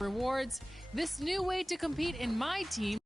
rewards. This new way to compete in my team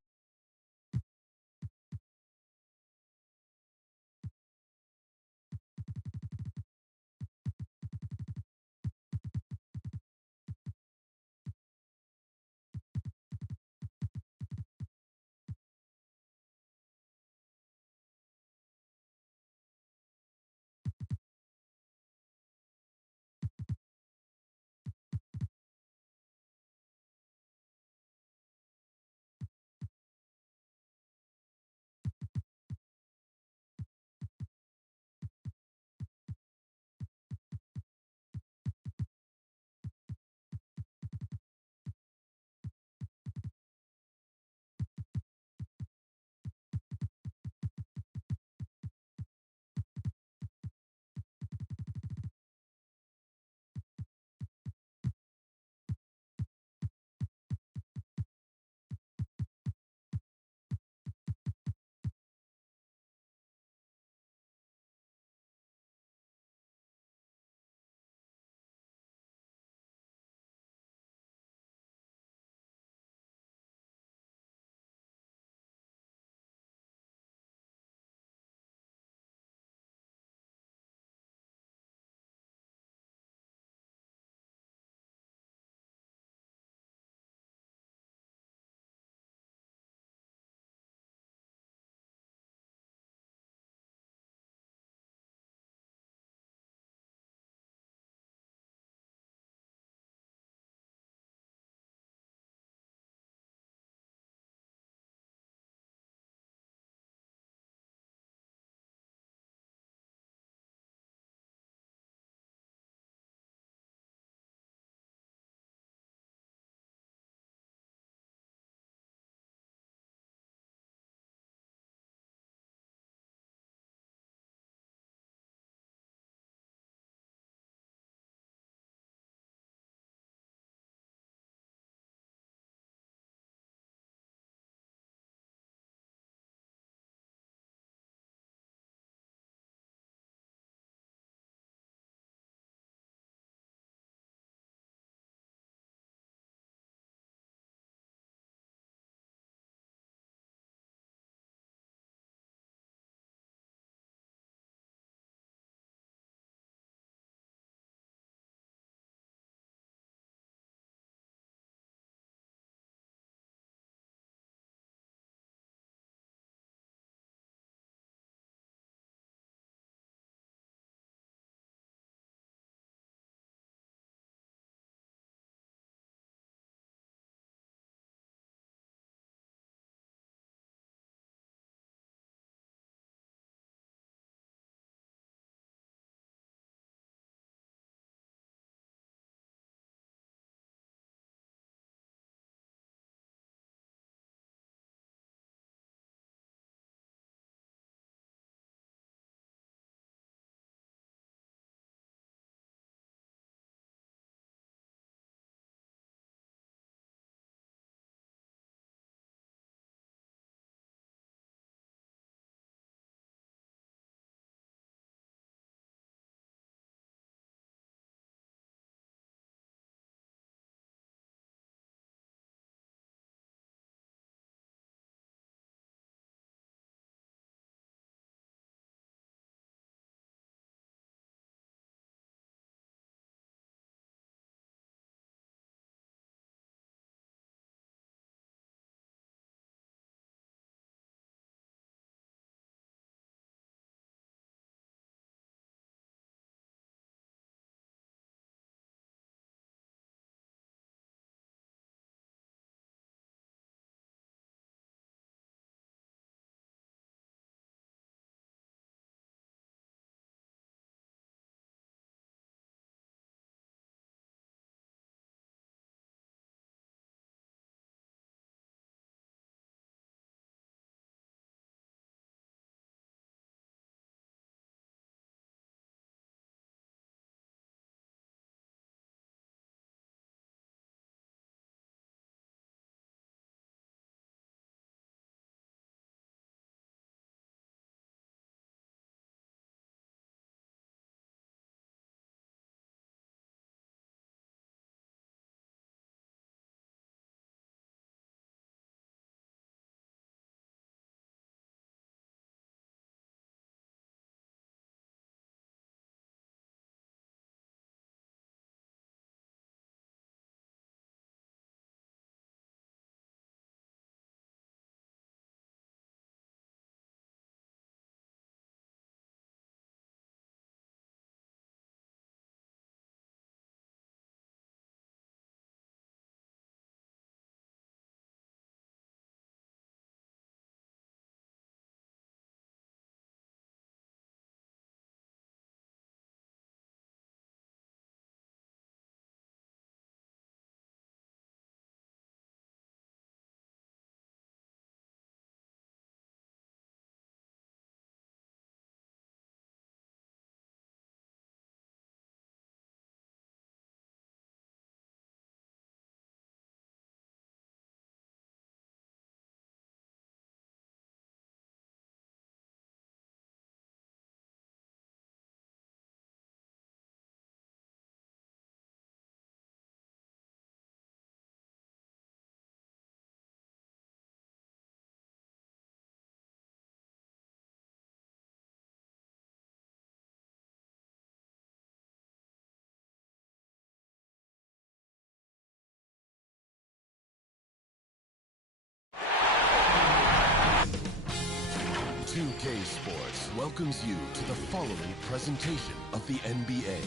2K Sports welcomes you to the following presentation of the NBA.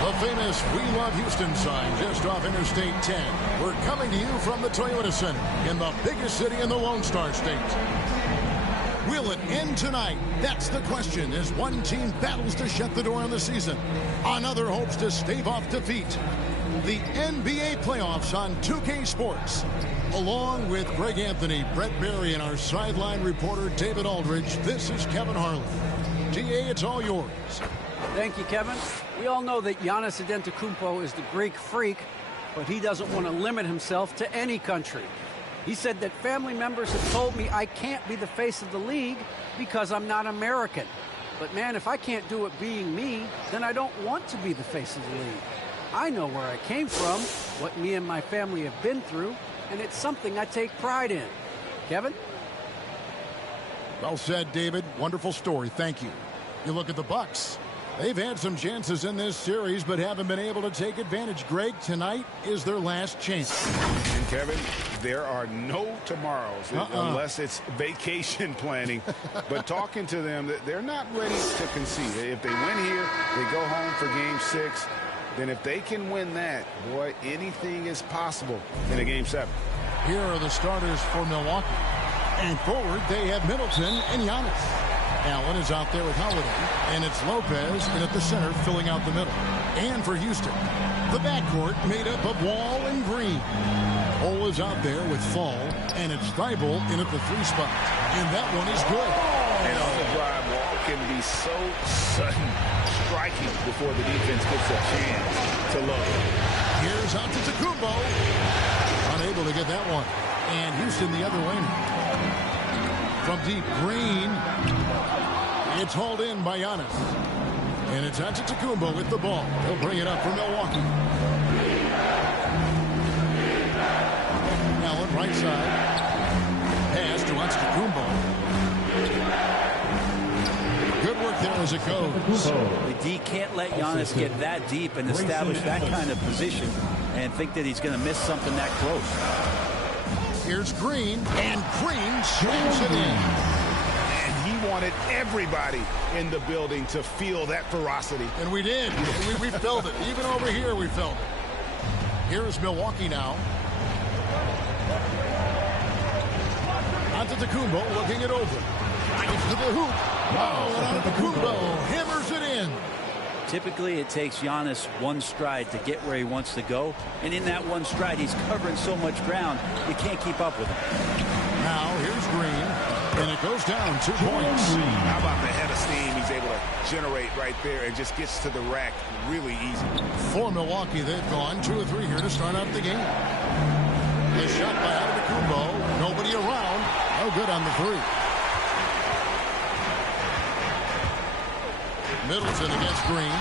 The famous We Love Houston sign just off Interstate 10. We're coming to you from the Toyota Center in the biggest city in the Lone Star State. Will it end tonight? That's the question as one team battles to shut the door on the season. Another hopes to stave off defeat. The NBA playoffs on 2K Sports. Along with Greg Anthony, Brett Berry, and our sideline reporter David Aldridge, this is Kevin Harlan. GA, it's all yours. Thank you, Kevin. We all know that Giannis Antetokounmpo is the Greek freak, but he doesn't want to limit himself to any country. He said that family members have told me I can't be the face of the league because I'm not American. But man, if I can't do it being me, then I don't want to be the face of the league. I know where I came from, what me and my family have been through, and it's something I take pride in. Kevin? Well said, David. Wonderful story. Thank you. You look at the Bucks. They've had some chances in this series, but haven't been able to take advantage. Greg, tonight is their last chance. And Kevin, there are no tomorrows unless it's vacation planning. But talking to them, they're not ready to concede. If they win here, they go home for Game 6. Then if they can win that, boy, anything is possible in a Game 7. Here are the starters for Milwaukee. And forward, they have Middleton and Giannis. Allen is out there with Holiday, and it's Lopez in at the center filling out the middle. And for Houston, the backcourt made up of Wall and Green. Cole is out there with Fall, and it's Thibault in at the 3 spot. And that one is good. And on the drive, Wall can be so sudden, striking before the defense gets a chance to load. Here's Antetokounmpo. Unable to get that one. And Houston the other way. From deep, Green. It's hauled in by Giannis. And it's Antetokounmpo with the ball. He'll bring it up for Milwaukee. Allen, right side. Pass to Antetokounmpo. Good work there as it goes. The D can't let Giannis get that deep and establish that kind of position and think that he's going to miss something that close. Here's Green, and Green slams it in. And he wanted everybody in the building to feel that ferocity. And we did. We felt it. Even over here, we felt it. Here's Milwaukee now. Antetokounmpo looking it over. Drives to the hoop. Oh, and Antetokounmpo hammers it in. Typically, it takes Giannis one stride to get where he wants to go. And in that one stride, he's covering so much ground, you can't keep up with him. Now, here's Green. And it goes down 2 points. How about the head of steam he's able to generate right there and just gets to the rack really easy. For Milwaukee, they've gone 2 or 3 here to start out the game. The shot by Antetokounmpo. Nobody around. No good on the 3. Middleton against Green.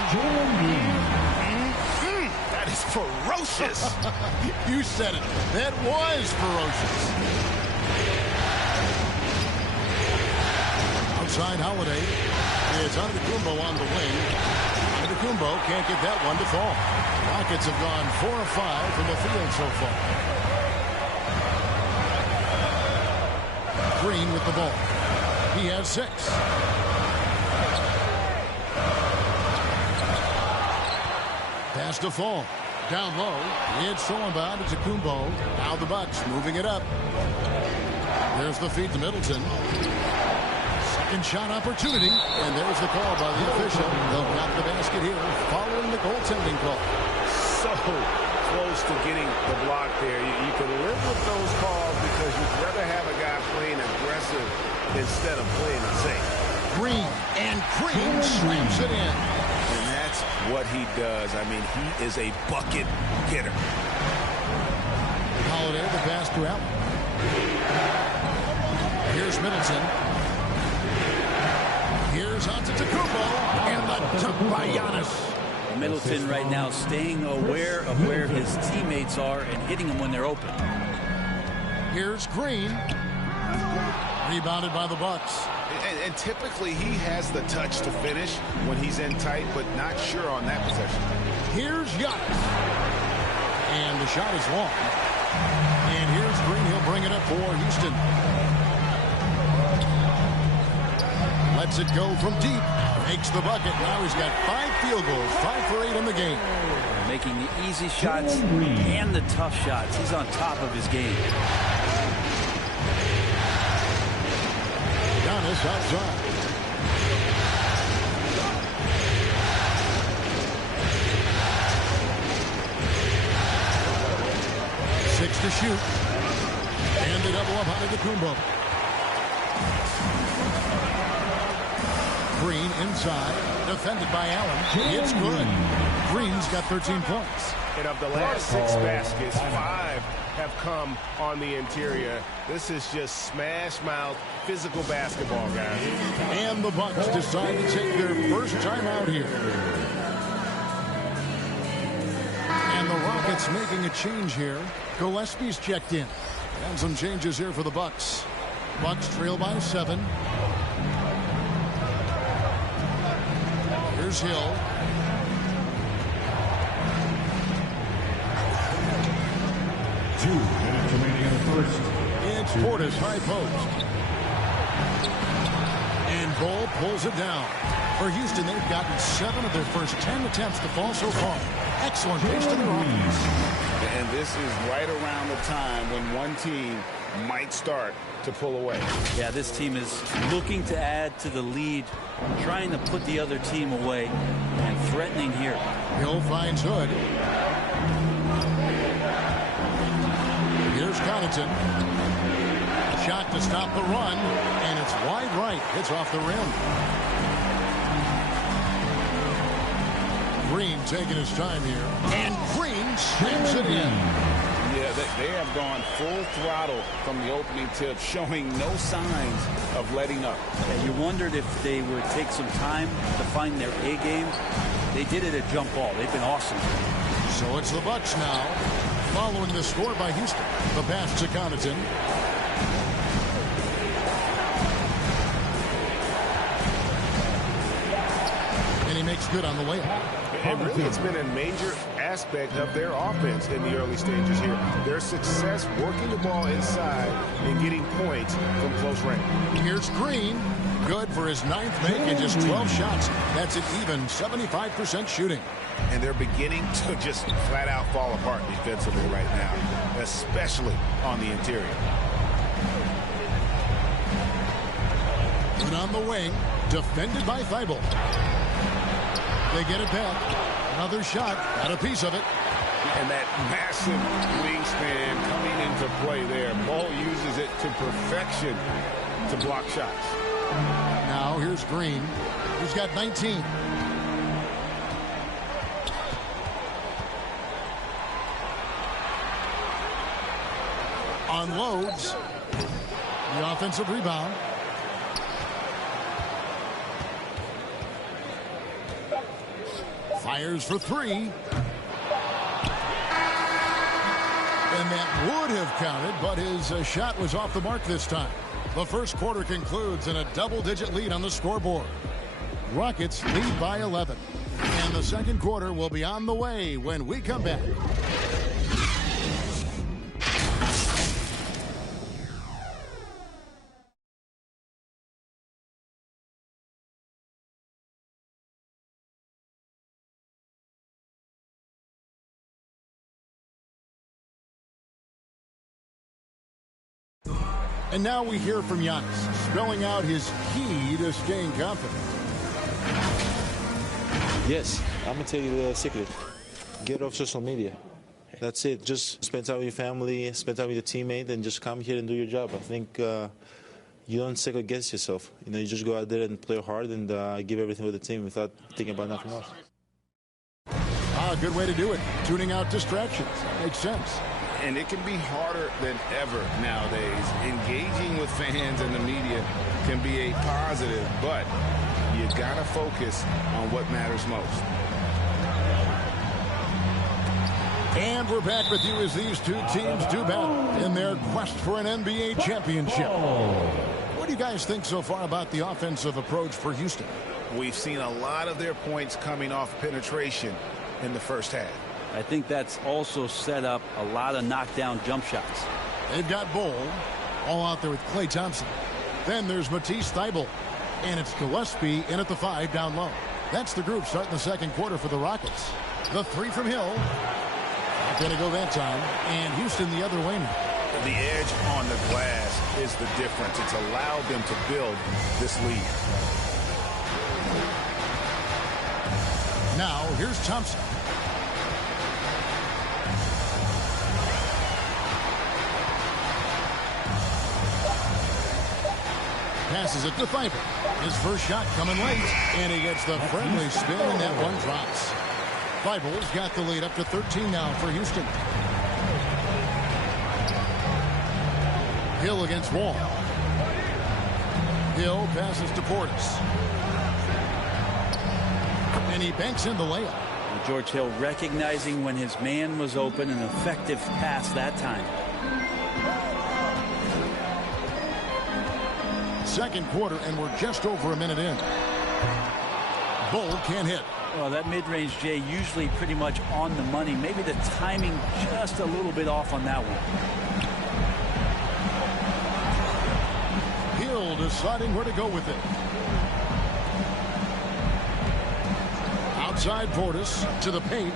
That is ferocious. You said it. That was ferocious. Outside Holiday. It's Antetokounmpo on the wing. Antetokounmpo can't get that one to fall. Rockets have gone 4 of 5 from the field so far. Green with the ball. He has 6. Pass to Fall. Down low. It's thrown by Antetokounmpo. Now the Bucks moving it up. There's the feed to Middleton. Second shot opportunity. And there's the call by the official. They'll count the basket here following the goaltending call. So close to getting the block there. You can live with those calls because you'd rather have a guy playing aggressive instead of playing it safe. Green. And Green slams it in. And that's what he does. I mean, he is a bucket getter. Holiday, the pass to Allen. Here's Middleton. Here's Antetokounmpo. And the dunk by Giannis. Middleton right now staying aware of where his teammates are and hitting them when they're open. Here's Green. Rebounded by the Bucks. And typically he has the touch to finish when he's in tight, but not sure on that possession. Here's Giannis. And the shot is long. And here's Green. He'll bring it up for Houston. Lets it go from deep. Makes the bucket. Now he's got 5 field goals. 5 for 8 in the game. Making the easy shots and the tough shots. He's on top of his game. Giannis outside. Six to shoot. And the double up out of the Kumbo. Green inside. Defended by Allen. It's good. Green's got 13 points. And of the last 6 baskets, 5 have come on the interior. This is just smash mouth physical basketball, guys. And the Bucks decide to take their first time out here. And the Rockets making a change here. Gillespie's checked in. And some changes here for the Bucks. Bucks trail by 7. Here's Hill. It's Portis, high post. And Ball pulls it down. For Houston, they've gotten 7 of their first 10 attempts to fall so far. Excellent pace to their offense. And this is right around the time when one team might start to pull away. Yeah, this team is looking to add to the lead, trying to put the other team away, and threatening here. Hill finds Hood. Here's Connaughton. Shot to stop the run, and it's wide right. It's off the rim. Green taking his time here. And Green slams it in. Yeah, they have gone full throttle from the opening tip, showing no signs of letting up. And you wondered if they would take some time to find their A game. They did it at jump ball. They've been awesome. So it's the Bucks now, following the score by Houston. The pass to Connaughton. And he makes good on the layup. And really, it's been a major aspect of their offense in the early stages here. Their success working the ball inside and getting points from close range. Here's Green. Good for his 9th make and just 12 shots. That's an even 75% shooting. And they're beginning to just flat out fall apart defensively right now, especially on the interior. Good on the wing. Defended by Thibault. They get it back. Another shot. Got a piece of it. And that massive wingspan coming into play there. Ball uses it to perfection to block shots. Now here's Green. He's got 19. Unloads. The offensive rebound. Fires for 3. And that would have counted, but his shot was off the mark this time. The first quarter concludes in a double-digit lead on the scoreboard. Rockets lead by 11. And the second quarter will be on the way when we come back. And now we hear from Giannis, spelling out his key to staying confident. Yes, I'm going to tell you the secret. Get off social media. That's it. Just spend time with your family, spend time with your teammate, and just come here and do your job. I think you don't second guess yourself. You know, you just go out there and play hard and give everything with the team without thinking about nothing else. Good way to do it. Tuning out distractions. Makes sense. And it can be harder than ever nowadays. Engaging with fans and the media can be a positive, but you got to focus on what matters most. And we're back with you as these two teams do battle in their quest for an NBA championship. What do you guys think so far about the offensive approach for Houston? We've seen a lot of their points coming off penetration in the first half. I think that's also set up a lot of knockdown jump shots. They've got Bull all out there with Klay Thompson. Then there's Matisse Thybulle. And it's Gillespie in at the 5 down low. That's the group starting the second quarter for the Rockets. The 3 from Hill. Not going to go that time. And Houston the other way now. The edge on the glass is the difference. It's allowed them to build this lead. Now, here's Thompson. Passes it to Thybulle. His first shot coming late, and he gets the friendly spin, and that one drops. Thybulle's got the lead up to 13 now for Houston. Hill against Wall. Hill passes to Portis. And he banks in the layup. George Hill recognizing when his man was open, an effective pass that time. Second quarter, and we're just over a minute in. Bull can't hit. Well, that mid-range, Jay, usually pretty much on the money. Maybe the timing just a little bit off on that one. Hill deciding where to go with it. Outside Portis to the paint.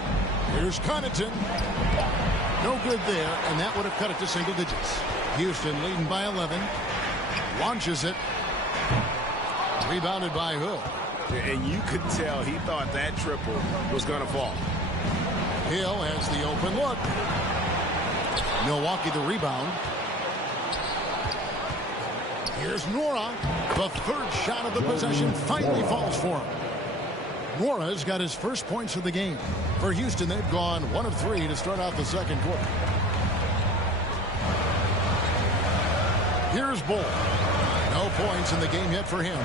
Here's Connaughton. No good there, and that would have cut it to single digits. Houston leading by 11. Launches it. Rebounded by Hood. And you could tell he thought that triple was going to fall. Hill has the open look. Milwaukee the rebound. Here's Nora. The third shot of the possession finally falls for him. Nora's got his first points of the game. For Houston, they've gone 1 of 3 to start out the second quarter. Here's Bull. No points in the game yet for him.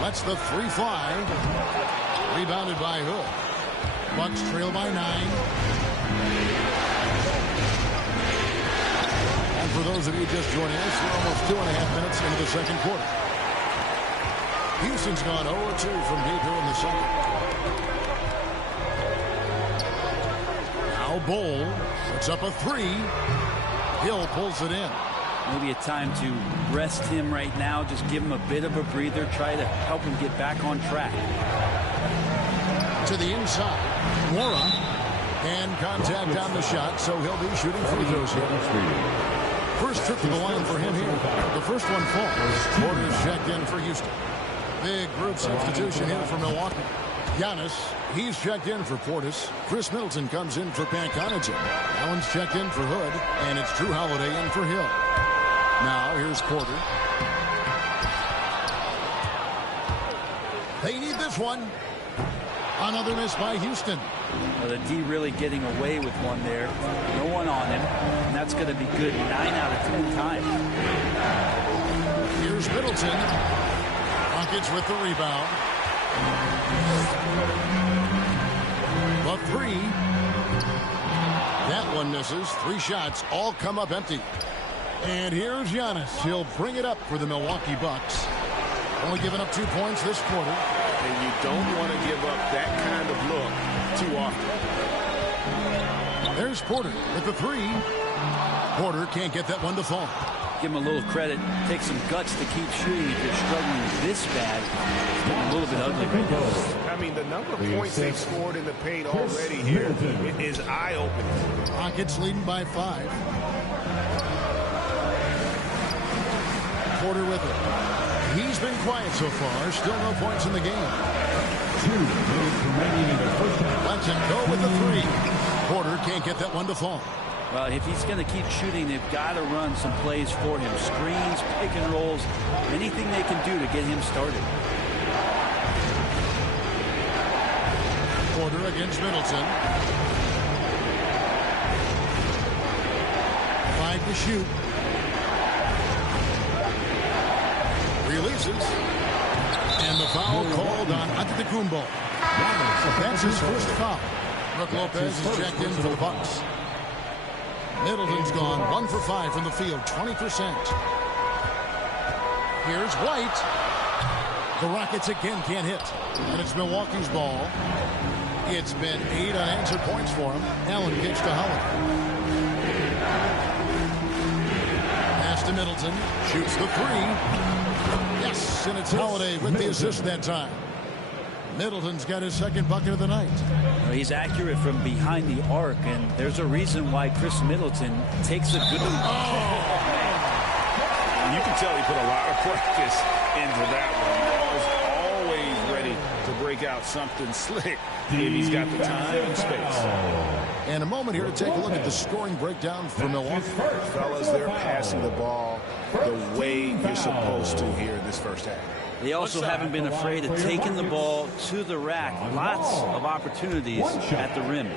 Lets the 3 fly. Rebounded by Hood. Bucks trail by 9. And for those of you just joining us, we're almost 2.5 minutes into the second quarter. Houston's gone 0-2 from deep here in the second. Now Bull puts up a 3. Hill pulls it in. Maybe a time to rest him right now. Just give him a bit of a breather. Try to help him get back on track. To the inside. Nora. And contact on the shot, so he'll be shooting free throws here. First trip to the line for him here. The first one falls. Porter's checked in for Houston. Big group substitution here for Milwaukee. Giannis, he's checked in for Portis. Chris Middleton comes in for Pat Connaughton. Allen's checked in for Hood, and it's Drew Holiday in for Hill. Now, here's Porter. They need this one. Another miss by Houston. Well, the D really getting away with one there. No one on him, and that's going to be good 9 out of 10 times. Here's Middleton. Rockets with the rebound. The 3. That one misses. 3 shots all come up empty. And here's Giannis. He'll bring it up for the Milwaukee Bucks. Only giving up 2 points this quarter. And you don't want to give up that kind of look too often. There's Porter with the 3. Porter can't get that one to fall. Give him a little credit. Take some guts to keep shooting if you're struggling this bad. It's getting a little bit ugly right now. I mean, the number of points they've scored in the paint already here is eye-opening. Rockets leading by 5. Porter with it. He's been quiet so far. Still no points in the game. 2 minutes remaining in the first half. Let's him go with the 3. Porter can't get that one to fall. Well, if he's going to keep shooting, they've got to run some plays for him. Screens, pick and rolls, anything they can do to get him started. Porter against Middleton. 5 to shoot. Releases. And the foul called on Antetokounmpo. That's his first foul. Brook Lopez is checked in for the Bucks. Middleton's gone 1 for 5 from the field, 20%. Here's White. The Rockets again can't hit. And it's Milwaukee's ball. It's been 8 unanswered points for him. Allen kicks to Holiday. Pass to Middleton. Shoots the 3. Yes, and it's Holiday with the assist that time. Middleton's got his second bucket of the night. Well, he's accurate from behind the arc, and there's a reason why Chris Middleton takes a good... You can tell he put a lot of practice into that one. Ball's always ready to break out something slick if he's got the time and space. And a moment here to take a look at the scoring breakdown for Milwaukee. Fellas, they're passing the ball the way you're supposed to here in this first half. They also haven't been afraid of taking the ball to the rack. Lots of opportunities at the rim.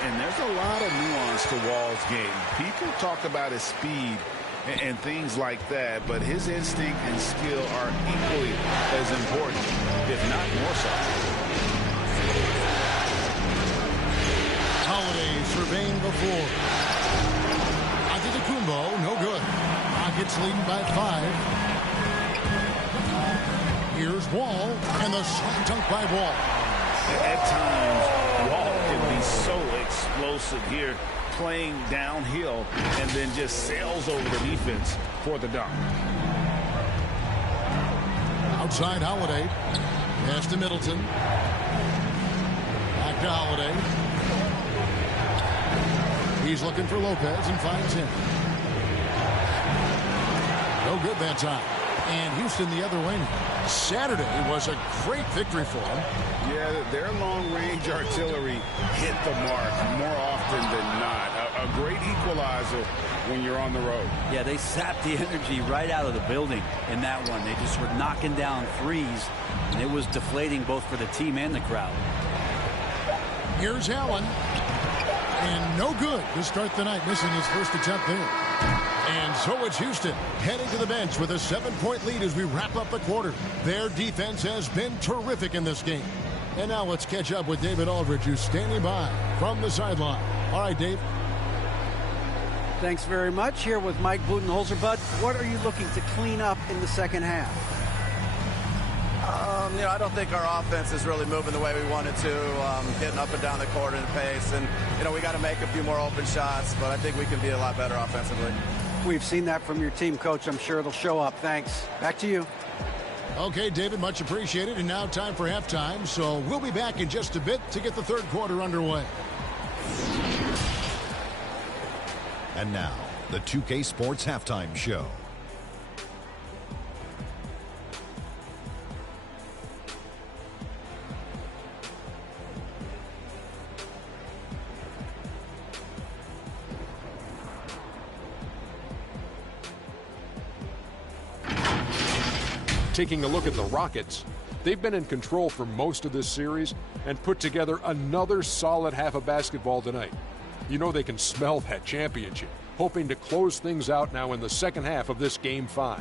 And there's a lot of nuance to Wall's game. People talk about his speed and things like that, but his instinct and skill are equally as important, if not more so. Holiday surveying the floor. Antetokounmpo, no good. Rockets leading by 5. Here's Wall, and the slam dunk by Wall. At times, Wall can be so explosive here, playing downhill, and then just sails over the defense for the dunk. Outside Holiday. Pass to Middleton. Back to Holiday. He's looking for Lopez and finds him. No good that time. And Houston the other way. Saturday was a great victory for them. Yeah, their long-range artillery hit the mark more often than not. A great equalizer when you're on the road. Yeah, they sapped the energy right out of the building in that one. They just were knocking down threes, and it was deflating both for the team and the crowd. Here's Allen. And no good to start the night, missing his first attempt there. And so it's Houston heading to the bench with a 7-point lead as we wrap up the quarter. Their defense has been terrific in this game. And now let's catch up with David Aldridge, who's standing by from the sideline. All right, Dave. Thanks very much. Here with Mike Budenholzer. Bud, what are you looking to clean up in the second half? I don't think our offense is really moving the way we wanted to, getting up and down the court in pace. And, we got to make a few more open shots, but I think we can be a lot better offensively. We've seen that from your team, Coach. I'm sure it'll show up. Thanks. Back to you. Okay, David, much appreciated. And now time for halftime. So we'll be back in just a bit to get the third quarter underway. And now, the 2K Sports Halftime Show. Taking a look at the Rockets, they've been in control for most of this series and put together another solid half of basketball tonight. They can smell that championship, hoping to close things out now in the second half of this Game 5.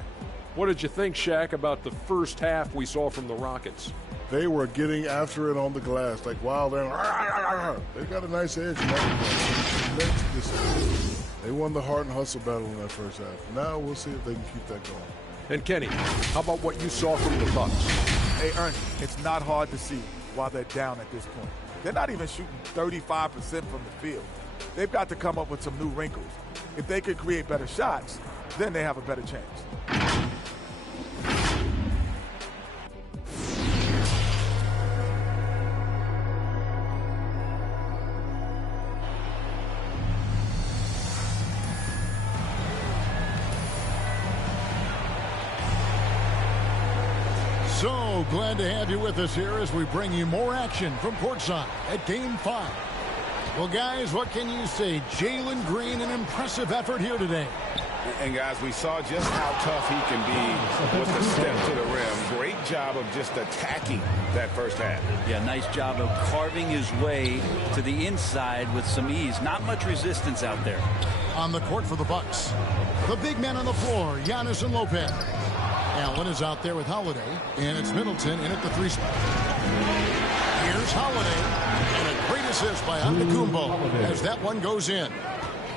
What did you think, Shaq, about the first half we saw from the Rockets? They were getting after it on the glass, like wild. They got a nice edge. They won the heart and hustle battle in that first half. Now we'll see if they can keep that going. And Kenny, how about what you saw from the Bucks? Hey, Ernie, it's not hard to see why they're down at this point. They're not even shooting 35% from the field. They've got to come up with some new wrinkles. If they could create better shots, then they have a better chance. So glad to have you with us here as we bring you more action from courtside at Game 5. Well, guys, what can you say? Jalen Green, an impressive effort here today. And, guys, we saw just how tough he can be with the step to the rim. Great job of just attacking that first half. Yeah, nice job of carving his way to the inside with some ease. Not much resistance out there. On the court for the Bucks, the big men on the floor, Giannis and Lopez. Allen is out there with Holiday, and it's Middleton in at the 3 spot. Here's Holiday, and a great assist by Antetokounmpo as that one goes in.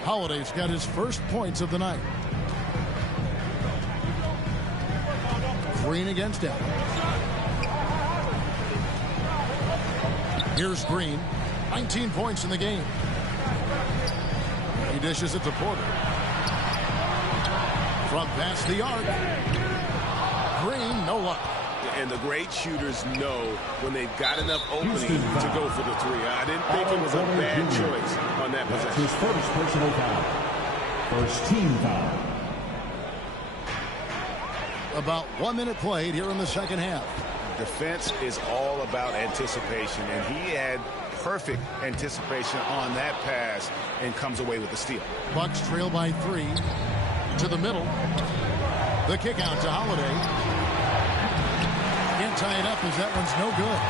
Holiday's got his first points of the night. Green against Allen. Here's Green. 19 points in the game. He dishes it to Porter. From past the arc. Green, no luck. And the great shooters know when they've got enough opening to go for the three. I didn't think it was a bad choice on that That's possession. his first personal foul. First team foul. About 1 minute played here in the second half. Defense is all about anticipation, and he had perfect anticipation on that pass and comes away with the steal. Bucks trail by 3. To the middle. The kick out to Holiday. Can't tie it up as that one's no good.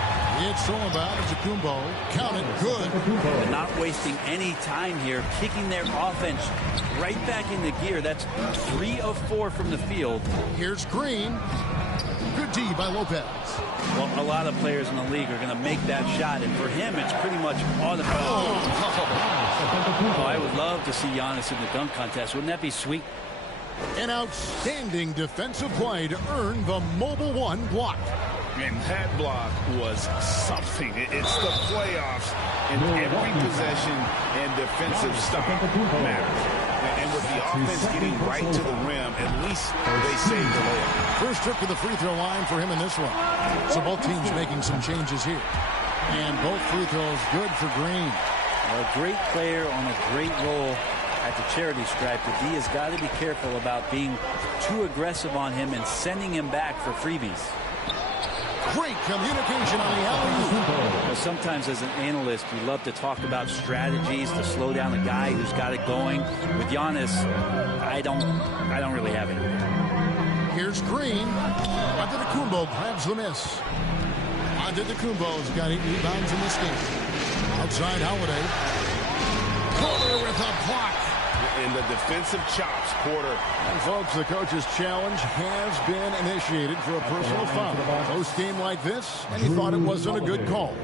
It's thrown by Kumbo. Count it. Good. They're not wasting any time here, kicking their offense right back into gear. That's 3 of 4 from the field. Here's Green. Good D by Lopez. Well, a lot of players in the league are going to make that shot, and for him, it's pretty much automatic. Oh, I would love to see Giannis in the dunk contest. Wouldn't that be sweet? An outstanding defensive play to earn the Mobile One block. And that block was something. It's the playoffs, and every possession and defensive stop matters. And with the offense getting right to the rim, at least they saved the layup. First trip to the free throw line for him in this one. So both teams making some changes here. And both free throws good for Green. A great player on a great role at the charity stripe. The D has got to be careful about being too aggressive on him and sending him back for freebies. Great communication on the alley-oop. Sometimes as an analyst, you love to talk about strategies to slow down a guy who's got it going. With Giannis, I don't really have it. Here's Green. Antetokounmpo grabs the miss. Antetokounmpo's got 8 rebounds in this game. Outside Holiday. Porter with a block. In the defensive chops, Porter. And folks, the coach's challenge has been initiated for a personal foul. Close game like this, and he thought it wasn't a good call.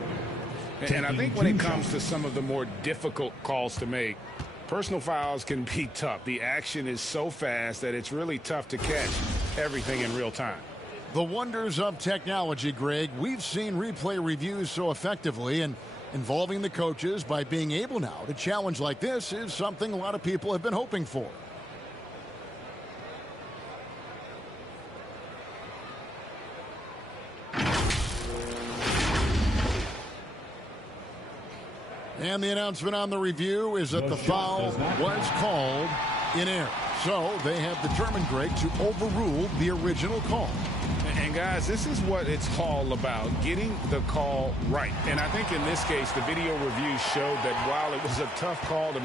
And I think when it comes to some of the more difficult calls to make, personal fouls can be tough. The action is so fast that it's really tough to catch everything in real time. The wonders of technology, Greg. We've seen replay reviews so effectively, and involving the coaches by being able now to challenge like this is something a lot of people have been hoping for. And the announcement on the review is that the foul was called in error. So they have determined, Greg, to overrule the original call. And guys, this is what it's all about, getting the call right. And I think in this case, the video review showed that while it was a tough call to